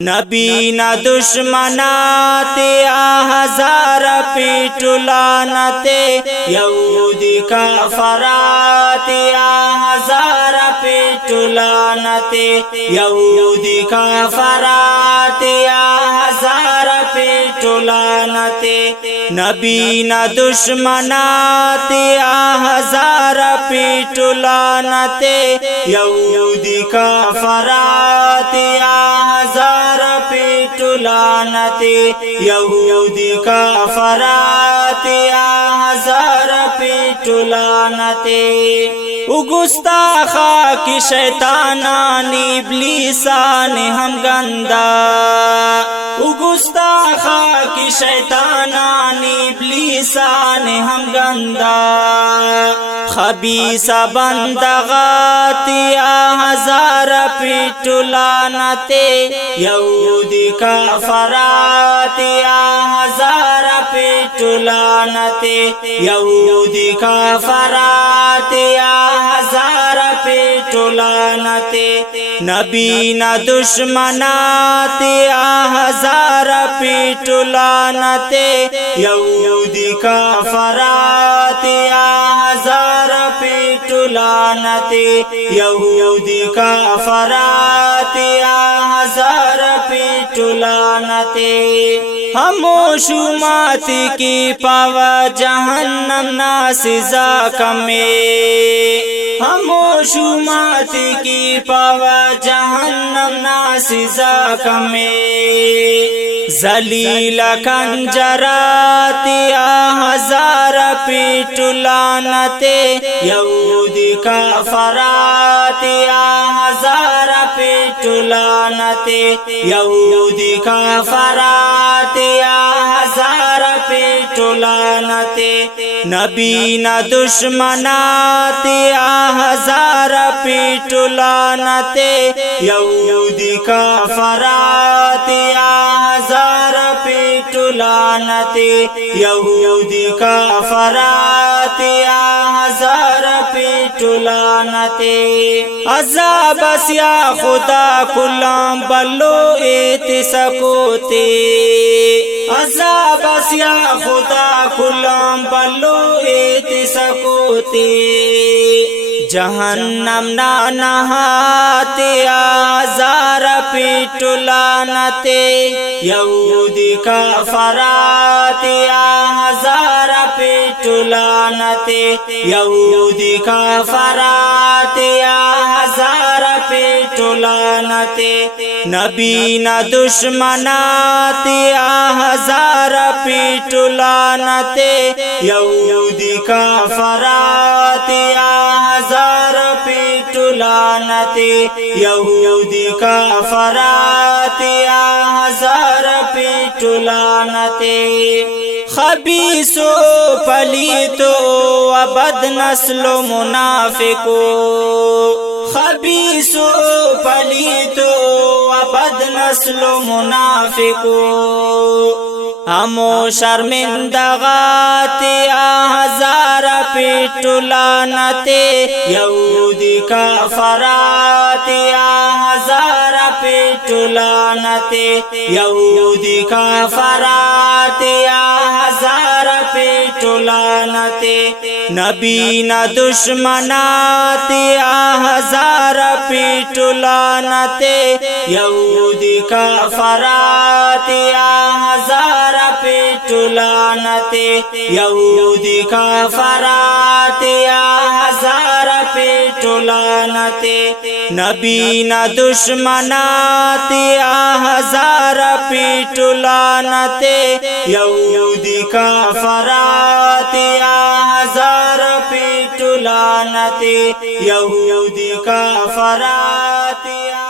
नबी न दुश्मनाते हजार पिटुलानते यहूदी काफराते हजार पिटुलानते यहूदी काफराते हजार पिटुलानते नबी न दुश्मनाते हजार पिटुलानते यहूदी काफराते हजार पिटुलानते यहूदी काफराते हजार पिटुलानते गुस्ताखा की शैतानानी इब्लीसान हम गंदा गुस्ताखा की शैतानानी इब्लीसान हम गंदा खबीसा बंदगातिया हजार पिटुलानते यहूदी काफरातिया हजार पिटुलानते यहूदी काफरातिया हजार पिटुलानते नबी न दुश्मनातिया हजार पिटुलानते यहूदी काफरातिया हजार पिटुलानते यहूदी काफरातिया हजार पिटुलानते हमोशुमात की पावा जहन्नम ना सिजा कमे हमोशुमात की पावा जहन्नम ना सिजा कमे जलील कंजरातिया हजार पिटुलानते यहूदी काफरातिया हजार पिटुलानते यहूदी काफरातिया हजार पिटुलानते नबी न दुश्मनातिया हजार पिटुलानते यहूदी काफरातिया हजार पिटुलानते यहूदी काफरातिया हजार पिटुलानते अज़ाब या खुदा कुल्लाम बल्लो एत सकोते अज़ाब या खुदा कुल्लाम बल्लो एत सकोते जहन्नम ना नहाते हजार पिटुलानते यहूदी काफरातिया हजार पिटुलानते यहूदी काफरातिया हजार पिटुलानते नबी न दुश्मनातिया हजार पिटुलानते यहूदी काफरातिया हजार पिटुलानते यहूदी काफरातिया हजार पिटुलानते खबीसो पलीतो अबद नस्लो मुनाफिको खबीसो पलीतो अबद नस्लो मुनाफिको हमो शर्मिंदगातिया हजार पिटुलानते यहूदी काफरातिया हजार पिटुलानते यहूदी काफरातिया हजार पिटुलानते नबी न दुश्मनातिया हजार पिटुलानते यहूदी काफरातिया हजार पिटुलानते यहूदी काफरातिया हजार पिटुलानते नबी न दुश्मनातिया हजार पिटुलानते यहूदी काफरातिया हजार पिटुलानते यहूदी काफरातिया